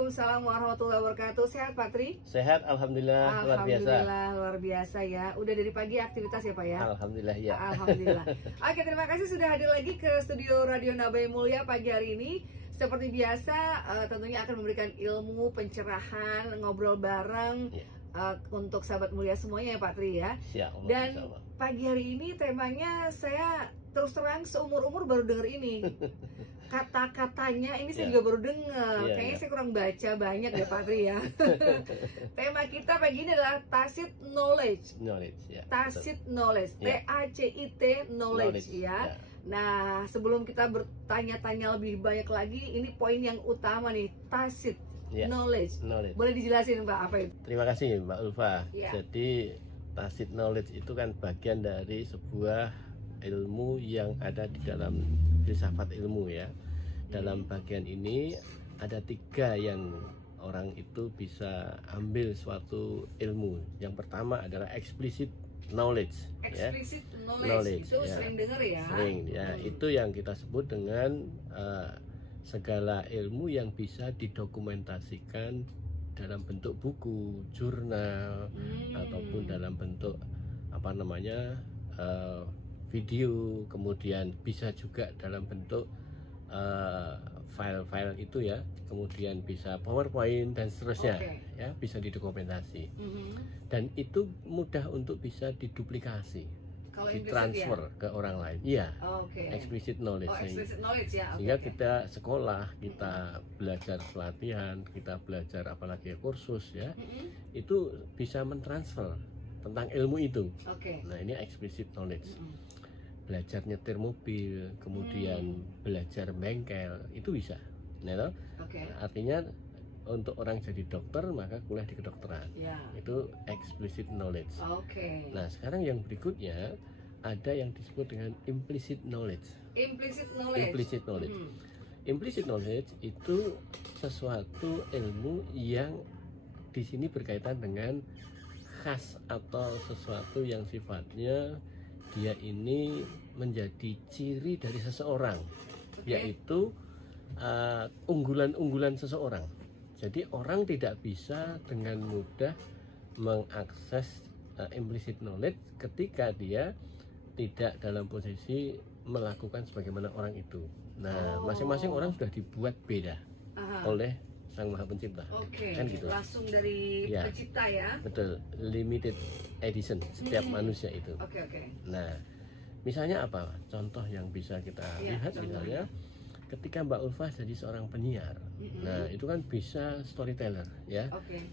Waalaikumsalam warahmatullahi wabarakatuh. Sehat Pak Tri? Sehat, alhamdulillah, luar biasa. Alhamdulillah, luar biasa ya. Udah dari pagi aktivitas ya Pak ya? Alhamdulillah ya. Alhamdulillah. Oke, terima kasih sudah hadir lagi ke studio Radio Nabai Mulia pagi hari ini. Seperti biasa, tentunya akan memberikan ilmu, pencerahan, ngobrol bareng untuk sahabat mulia semuanya ya Pak Tri ya. Siap, dan pagi hari ini temanya saya terus terang seumur-umur baru denger ini. Kata-katanya ini saya juga baru dengar. Kayaknya saya kurang baca banyak ya Pak Tri ya. Tema kita pagi ini adalah tacit knowledge. Tacit knowledge. T-A-C-I-T knowledge ya. Nah, sebelum kita bertanya-tanya lebih banyak lagi, ini poin yang utama nih, tacit knowledge. Boleh dijelasin Mbak apa itu? Terima kasih Mbak Ulfa. Jadi tacit knowledge itu kan bagian dari sebuah ilmu yang ada di dalam filsafat ilmu ya. Dalam bagian ini ada 3 yang orang itu bisa ambil suatu ilmu. Yang pertama adalah explicit knowledge. Explicit knowledge itu sering dengar ya. Sering ya. Itu yang kita sebut dengan segala ilmu yang bisa didokumentasikan dalam bentuk buku, jurnal, ataupun dalam bentuk apa namanya video, kemudian bisa juga dalam bentuk file-file itu ya, kemudian bisa PowerPoint dan seterusnya ya, bisa didokumentasi. Dan itu mudah untuk bisa diduplikasi, ditransfer ke orang lain. Iya. Explicit knowledge. Sehingga kita sekolah, kita belajar pelatihan, kita belajar apalagi kursus ya, itu bisa mentransfer tentang ilmu itu. Nah, ini explicit knowledge. Belajar nyetir mobil, kemudian belajar bengkel, itu bisa. Nah, artinya untuk orang jadi dokter maka kuliah di kedokteran. Itu explicit knowledge. Nah, sekarang yang berikutnya ada yang disebut dengan implicit knowledge. Implicit knowledge itu sesuatu ilmu yang di sini berkaitan dengan khas atau sesuatu yang sifatnya dia ini menjadi ciri dari seseorang, yaitu unggulan-unggulan seseorang. Jadi orang tidak bisa dengan mudah mengakses implicit knowledge ketika dia tidak dalam posisi melakukan sebagaimana orang itu. Nah, masing-masing orang sudah dibuat beda oleh Sang Maha Pencipta. Kan gitu. Langsung dari pencipta ya. Betul, limited edition setiap manusia itu. Nah, misalnya apa? Contoh yang bisa kita lihat misalnya ketika Mbak Ulfa jadi seorang penyiar. Nah, itu kan bisa storyteller ya.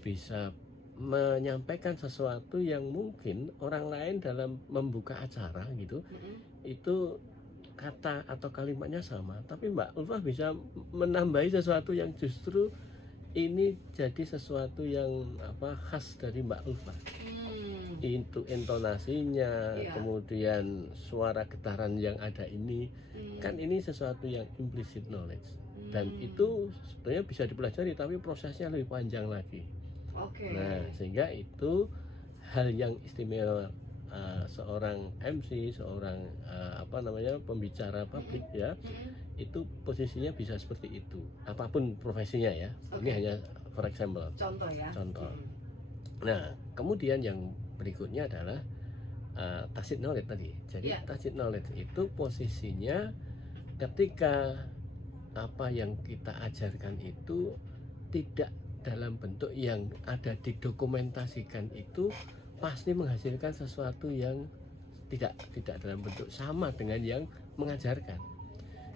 Bisa menyampaikan sesuatu yang mungkin orang lain dalam membuka acara gitu. Itu kata atau kalimatnya sama, tapi Mbak Ulfa bisa menambahi sesuatu yang justru ini jadi sesuatu yang khas dari Mbak Ulfa. Itu intonasinya, kemudian suara getaran yang ada ini, kan ini sesuatu yang implicit knowledge. Dan itu sebetulnya bisa dipelajari, tapi prosesnya lebih panjang lagi. Nah, sehingga itu hal yang istimewa seorang MC, seorang pembicara publik ya, itu posisinya bisa seperti itu, apapun profesinya ya. Ini hanya for example, contoh. Nah, kemudian yang berikutnya adalah tacit knowledge tadi. Jadi tacit knowledge itu posisinya ketika apa yang kita ajarkan itu tidak dalam bentuk yang ada didokumentasikan, itu pasti menghasilkan sesuatu yang tidak dalam bentuk sama dengan yang mengajarkan.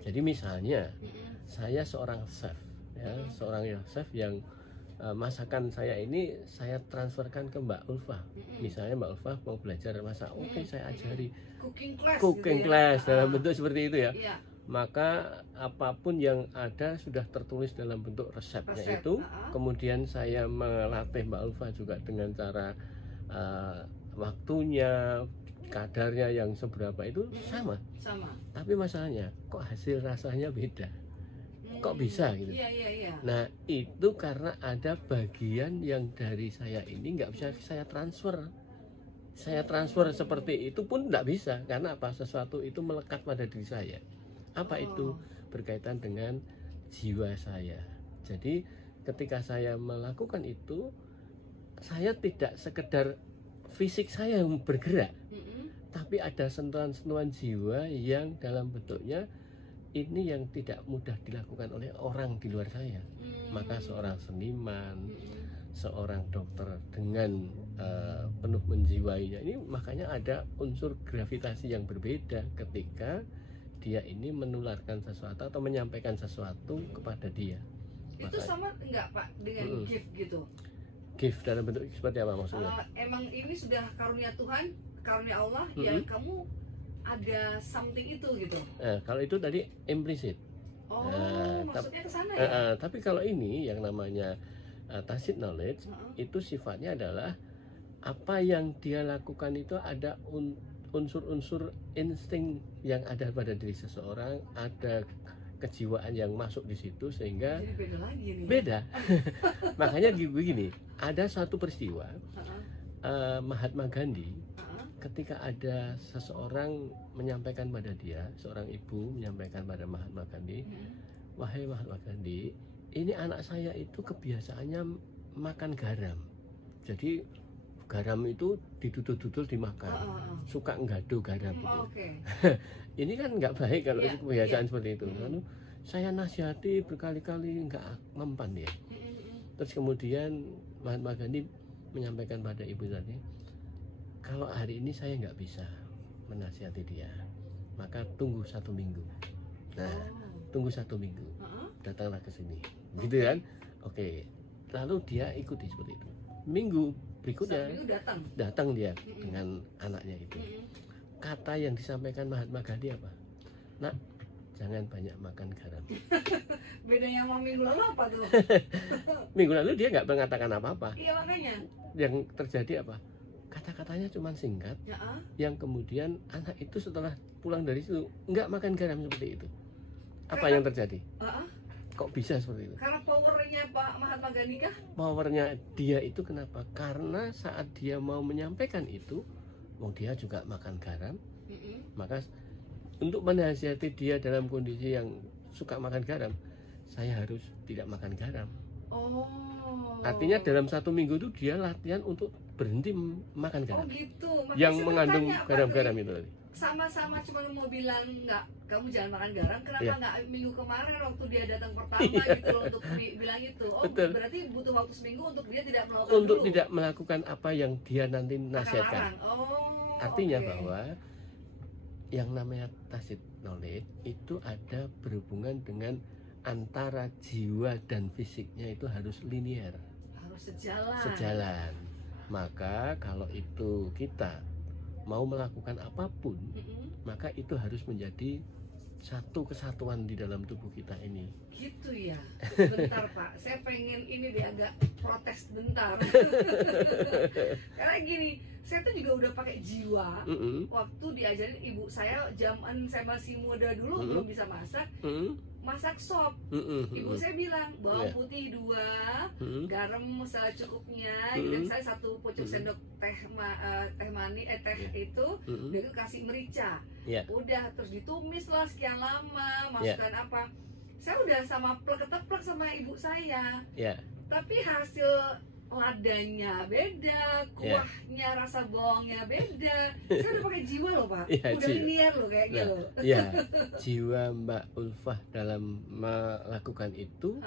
Jadi misalnya saya seorang chef ya, seorang chef yang masakan saya ini saya transferkan ke Mbak Ulfa. Misalnya Mbak Ulfa mau belajar masak, saya ajari cooking class dalam bentuk seperti itu ya. Maka apapun yang ada sudah tertulis dalam bentuk resepnya itu. Kemudian saya melatih Mbak Ulfa juga dengan cara waktunya, kadarnya yang seberapa itu sama. Tapi masalahnya kok hasil rasanya beda, kok bisa gitu. Nah, itu karena ada bagian yang dari saya ini nggak bisa saya transfer. Saya transfer seperti itu pun nggak bisa, karena apa? Sesuatu itu melekat pada diri saya. Apa itu? Berkaitan dengan jiwa saya. Jadi ketika saya melakukan itu, saya tidak sekedar fisik saya yang bergerak, tapi ada sentuhan-sentuhan jiwa yang dalam bentuknya ini yang tidak mudah dilakukan oleh orang di luar saya. Maka seorang seniman, seorang dokter dengan penuh menjiwainya ini, makanya ada unsur gravitasi yang berbeda ketika dia ini menularkan sesuatu atau menyampaikan sesuatu kepada dia. Itu sama enggak Pak dengan gift gitu? Gift dalam bentuk seperti apa maksudnya? Emang ini sudah karunia Tuhan, karunia Allah, ya kamu ada something itu gitu. Kalau itu tadi implisit. Maksudnya ke sana ya? Tapi kalau ini yang namanya tacit knowledge, itu sifatnya adalah apa yang dia lakukan itu ada unsur-unsur insting yang ada pada diri seseorang, ada kejiwaan yang masuk di situ sehingga jadi beda lagi nih. Beda. Makanya begini, ada satu peristiwa Mahatma Gandhi ketika ada seseorang menyampaikan pada dia, seorang ibu menyampaikan pada Mahatma Gandhi, wahai Mahatma Gandhi, ini anak saya itu kebiasaannya makan garam. Jadi garam itu didudul-dudul dimakan, suka enggado garam gitu. Ini kan nggak baik kalau kebiasaan seperti itu. Lalu saya nasihati berkali-kali nggak mempan dia. Terus kemudian Mahatma Gandhi menyampaikan pada ibu tadi, kalau hari ini saya nggak bisa menasihati dia, maka tunggu 1 minggu. Nah, tunggu 1 minggu, datanglah ke sini, gitu kan? Oke. Lalu dia ikuti seperti itu. Minggu berikutnya datang dia dengan anaknya itu. Kata yang disampaikan Mahatma Gandhi apa? Nak, jangan banyak makan garam. Bedanya sama minggu lalu apa tuh? Minggu lalu dia nggak mengatakan apa-apa. Iya, makanya. Yang terjadi apa? Kata-katanya cuma singkat. Yang kemudian anak itu setelah pulang dari situ nggak makan garam seperti itu. Apa yang terjadi? Kok bisa seperti itu? Karena powernya Pak Mahatma Gandhi kah? Powernya dia itu kenapa? Karena saat dia mau menyampaikan itu, dia juga makan garam. Maka untuk menasihati dia dalam kondisi yang suka makan garam, saya harus tidak makan garam. Artinya dalam 1 minggu itu dia latihan untuk berhenti makan garam. Gitu. Yang mengandung garam-garam itu. Sama-sama cuma mau bilang nggak, kamu jangan makan garam. Kenapa nggak minggu kemarin waktu dia datang pertama gitu loh untuk bilang itu? Berarti butuh waktu seminggu untuk dia tidak melakukan tidak melakukan apa yang dia nanti nasihatkan. Artinya bahwa yang namanya tacit knowledge itu ada berhubungan dengan antara jiwa dan fisiknya itu harus linear, harus sejalan. Sejalan. Maka kalau itu kita mau melakukan apapun, maka itu harus menjadi satu kesatuan di dalam tubuh kita ini. Gitu ya. Bentar Pak, saya pengen ini deh agak protes bentar. Karena gini, saya tuh juga udah pakai jiwa. Waktu diajarin ibu saya zaman saya masih muda dulu, belum bisa masak. Masak sop, ibu saya bilang bawang putih 2, garam secukupnya, dan saya 1 pucuk sendok teh itu, udah itu kasih merica, udah terus ditumis lah sekian lama, masukkan apa, saya udah sama plek-plek sama ibu saya, tapi hasil ladanya beda, kuahnya, rasa bawangnya beda. Saya udah pakai jiwa loh Pak, udah linear loh kayaknya loh. Jiwa Mbak Ulfah dalam melakukan itu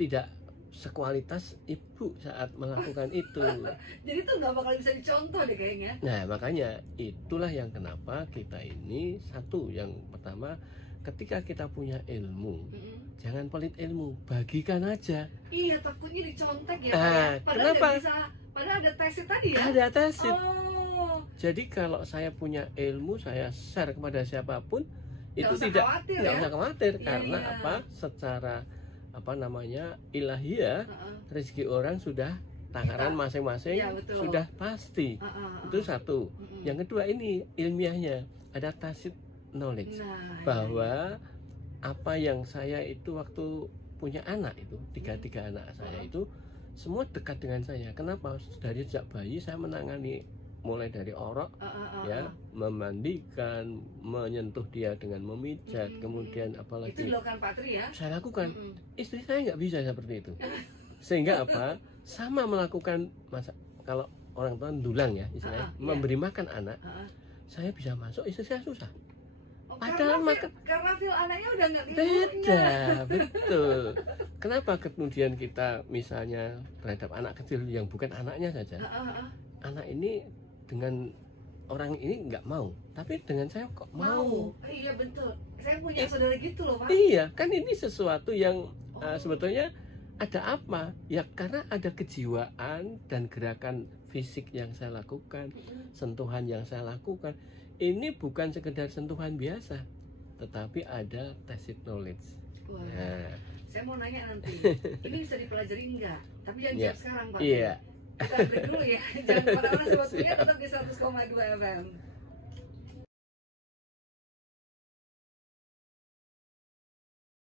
tidak sekualitas ibu saat melakukan itu. Jadi tuh nggak bakal bisa dicontoh deh kayaknya. Nah makanya itulah yang kenapa kita ini satu, yang pertama ketika kita punya ilmu, jangan pelit ilmu, bagikan aja. Iya, takutnya dicontek ya Pak. Padahal kenapa? Padahal ada tesit tadi ya. Ada tesit. Jadi kalau saya punya ilmu, saya share kepada siapapun, itu tidak usah khawatir karena apa? Secara apa namanya ilahiyah, rezeki orang sudah takaran masing-masing sudah pasti. Itu satu. Yang kedua ini ilmiahnya ada tacit knowledge, bahwa apa yang saya itu waktu punya anak itu, 3 anak saya itu semua dekat dengan saya. Kenapa? Dari sejak bayi saya menangani mulai dari orok, memandikan, menyentuh dia dengan memijat, kemudian apalagi itu dilakukan Pak Tri ya? Saya lakukan. Istri saya nggak bisa seperti itu. Sehingga apa? Sama melakukan kalau orang tua dulang ya istilahnya, memberi makan anak, saya bisa masuk, istri saya susah. Padahal karena feel anaknya udah nggak beda, betul. Kenapa kemudian kita misalnya terhadap anak kecil yang bukan anaknya saja, anak ini dengan orang ini nggak mau, tapi dengan saya kok mau. Iya betul, saya punya saudara gitu loh Pak. Iya, kan ini sesuatu yang sebetulnya ada apa? Ya karena ada kejiwaan dan gerakan fisik yang saya lakukan, sentuhan yang saya lakukan. Ini bukan sekedar sentuhan biasa, tetapi ada tacit knowledge. Wah, saya mau nanya nanti, ini bisa dipelajari enggak? Tapi jangan jawab sekarang Pak. Iya. Kita break dulu ya, jangan kemana-mana, sebetulnya tetap di 100,2 FM.